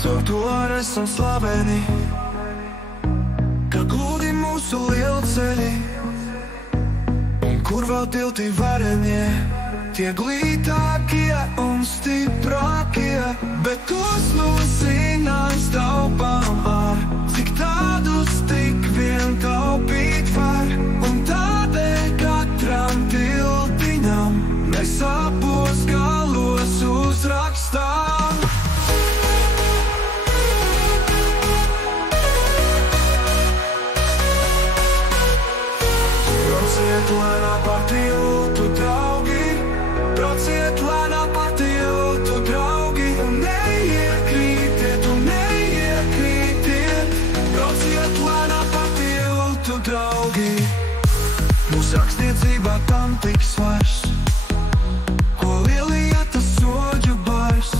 Caur to esam slaveni, kā glūdi mūsu lielceļi, un kur vēl tilti varenie, tie glītākie un stiprākie, bet tos nozinājis taupām ar, cik tādus tik vien taupīt var, un tādēļ katram tiltiņam mēs abos galos uzrakstām. Brauciet lēnā pa tiltu, draugi, brauciet lēnā pa tiltu, draugi, un neiekrītiet, brauciet lēnā pa tiltu, draugi. Mūsu rakstniecībā tam tiks vairs, ko lielija tas soģu bars.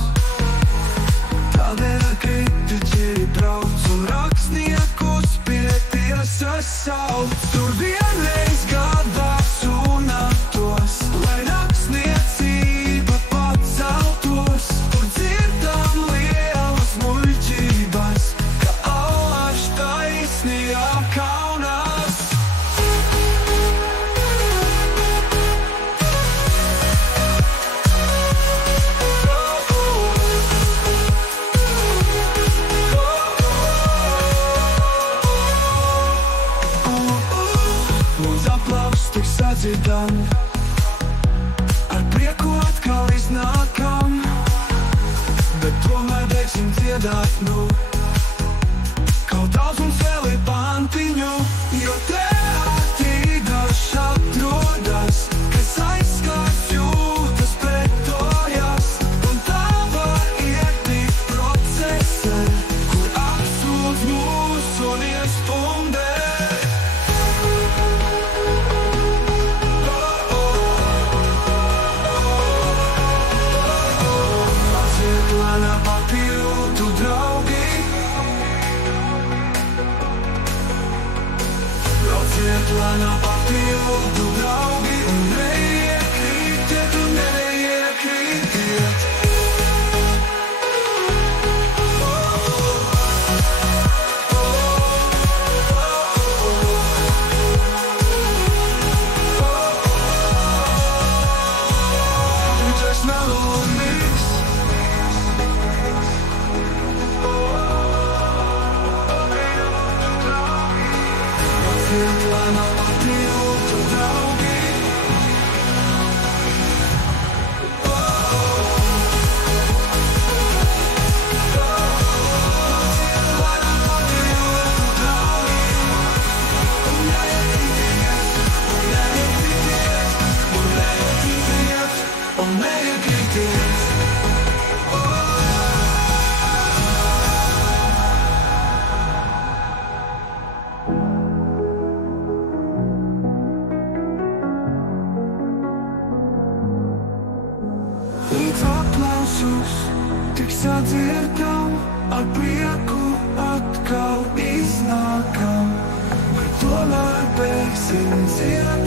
Tādēļ kritiķi brauc un rakstniekus pie tiesas sauc. Tur vienreiz gadā sunātos, lai rakstniecība paceltos. Tur dzirdam lielas muļķības, ka allaž taisni apkaunās. Tik sadzirdam, ar prieku atkal iznākam, bet tomēr beigsim dziedāt, nu. Kaut daudzums vēl ir pantiņu, jo teātrī dažs atrodas, kas aizskars jūtas pretojas, un tā var ietikt procese, kur apsūdz mūs un iespundē. Lēnā pa tiltu, draugi, brauciet lēnā pa tiltu, draugi, un neiekrītiet, Just mellow mix. Lēnā pa tiltu, draugi, lēnā pa tiltu, draugi, un neiekrītiet, un neiekrītiet. Līdz aplausus tik sadzirdam, ar prieku atkal iznākam, bet tomēr beigsim dziedāt.